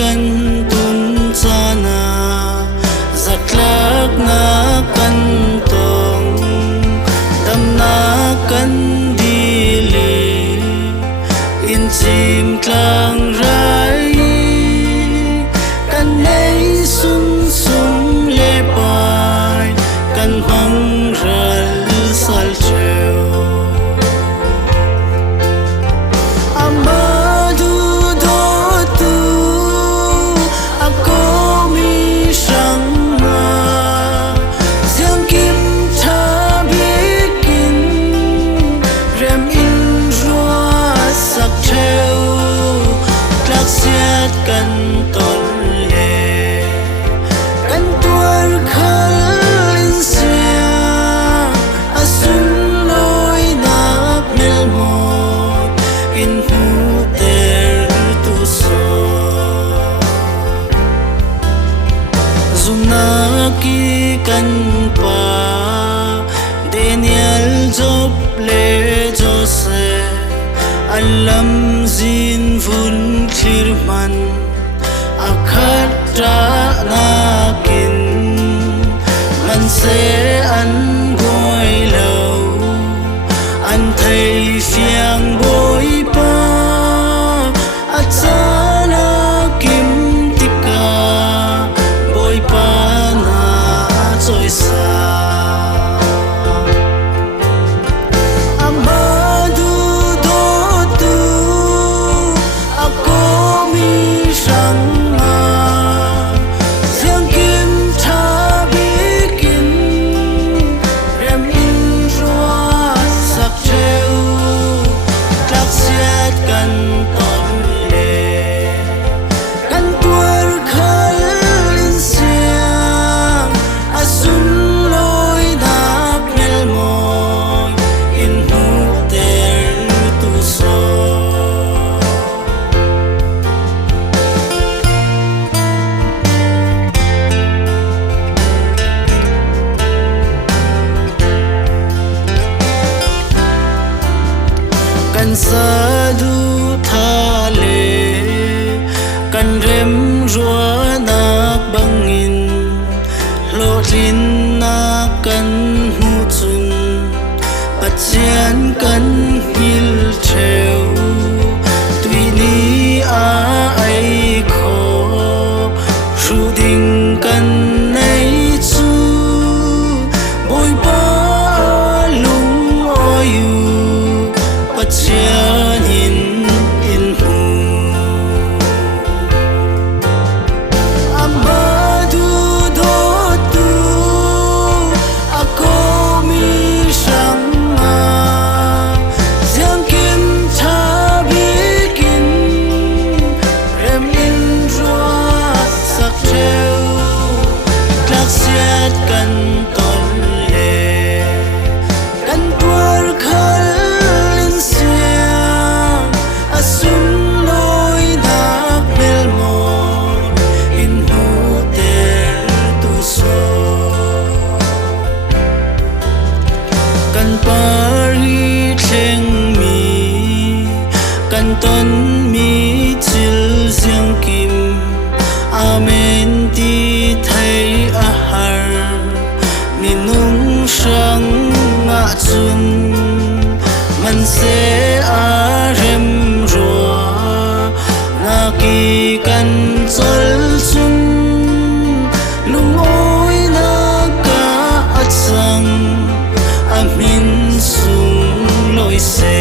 kan tum chana zatlak na kan tong dam na kan dili in chim tlang rai kan nei sum sum le pai kan hang ral sal treo amadu do tu ako mi sang ma siang kim tha bikin rem in rua sak treo tlak siat kan ton le kan tuar khal in sia asun loi nak mel mo in hu ter tu so zumna ki kan pa Daniel job le jose alam zin vun khirman akhatra nakin man se an goi lo an thei fiang boi pa achana kim tika boi pa na choi sa amadu do tu ako mi sang ma siang kim tha bikin rem in rua sak treo tlak siat kan ton le kan tuar khal in siang asun loi nak mel moi in hu ter tu so kan sadu thale kan rem rua nak bangin lo tin na kan hu chun pathian kan hil treu tui ni a ai kho ru ding kan nei chu boi pa lung oyu pathian in hu amadu do tu ako mi sang ma siang kim tha bikin rem in rua sak treo tlak siat kan ton le kan tuar khal in siang asun loi nak mel mo in hu ter tu so kan pari thleng mi kan ton mi chil siang kim amen ti thai a har minung sang nga chun man se a rem rua na ki kan chol chun lung oi na ka achang amin sung loi se